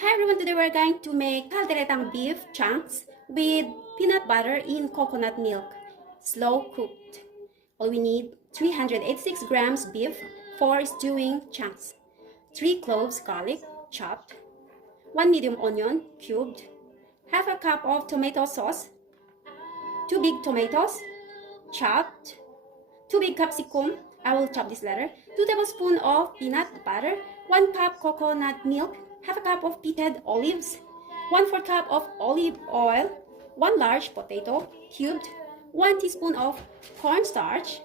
Hi everyone, today we're going to make calderetang beef chunks with peanut butter in coconut milk, slow cooked. All we need 386 grams beef for stewing chunks, 3 cloves garlic chopped, 1 medium onion cubed, half a cup of tomato sauce, 2 big tomatoes chopped, 2 big capsicum, I will chop this later, 2 tablespoons of peanut butter, 1 cup coconut milk, half a cup of pitted olives, 1/4 cup of olive oil, 1 large potato cubed, 1 teaspoon of cornstarch,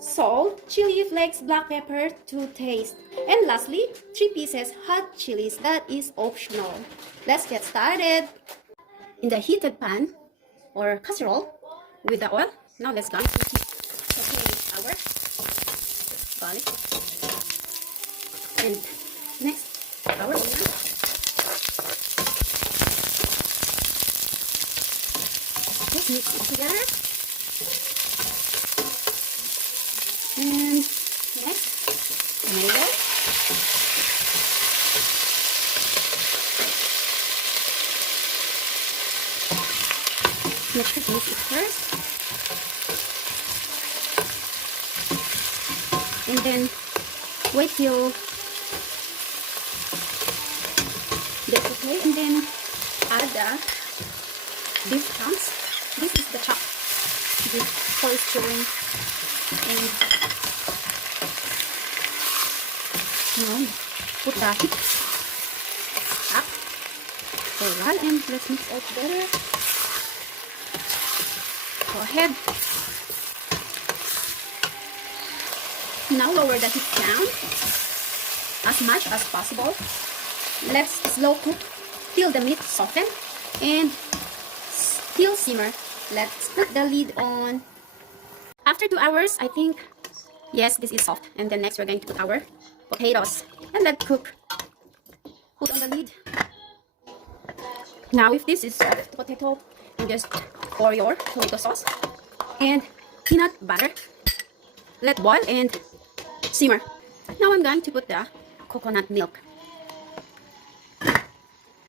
salt, chili flakes, black pepper to taste, and lastly 3 pieces hot chilies. That is optional. Let's get started. In the heated pan or casserole with the oil, now let's go to saute our garlic and next our onion. Let's mix it together. And next, tomato. Let's mix it first. And then wait till that's okay, and then add the beef chunks. This is the chopped beef for stewing, and now put the heat up for a while, and let's mix all together. Go ahead. Now lower the heat down as much as possible. Let's slow cook till the meat softens and still simmer. Let's put the lid on. After 2 hours, I think, yes, this is soft. And then next we're going to put our potatoes and let cook. Put on the lid. Now if this is soft potato, you just pour your tomato sauce and peanut butter. Let boil and simmer. Now I'm going to put the coconut milk.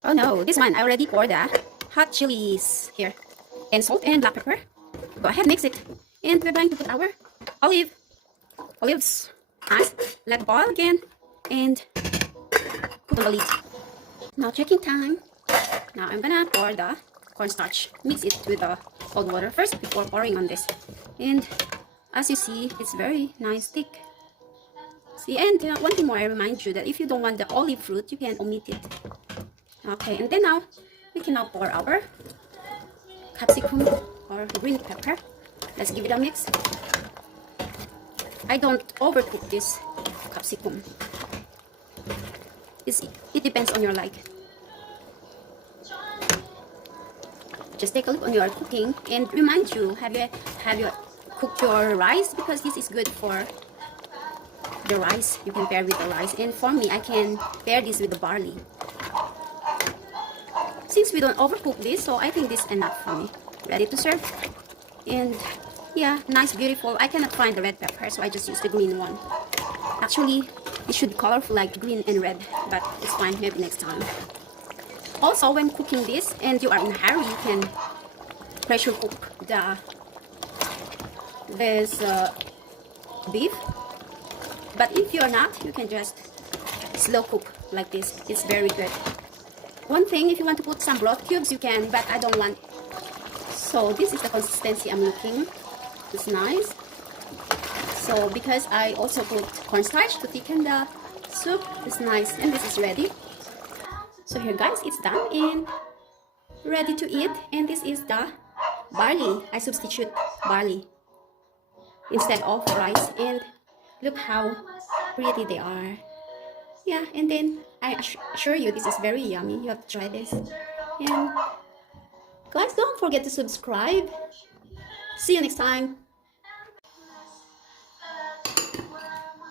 Oh no, this one I already poured the hot chilies here and salt and black pepper. Go ahead, mix it, and we're going to put our olives. Nice. Let boil again and put on the lid. Now checking time. Now I'm gonna pour the cornstarch. Mix it with the cold water first before pouring on this. And as you see, it's very nice thick. See, and one thing more, I remind you that if you don't want the olive fruit, you can omit it. Okay, and then now we can now pour our capsicum or green pepper. Let's give it a mix. I don't overcook this capsicum. It depends on your like. Just take a look on your cooking and remind you, have you cooked your rice, because this is good for the rice. You can pair with the rice, and for me I can pair this with the barley. Since we don't overcook this, so I think this is enough for me. Ready to serve. And yeah, nice, beautiful. I cannot find the red pepper, so I just used the green one. Actually, it should be colorful like green and red, but it's fine, maybe next time. Also, when cooking this and you are in a hurry, you can pressure cook this beef. But if you're not, you can just slow cook like this. It's very good. One thing, if you want to put some broth cubes, you can, but I don't want. So this is the consistency I'm looking. It's nice. So because I also put cornstarch to thicken the soup, it's nice. And this is ready. So here guys, it's done and ready to eat. And this is the barley. I substitute barley instead of rice. And look how pretty they are. Yeah, and then I assure you this is very yummy. You have to try this. And guys, don't forget to subscribe. See you next time.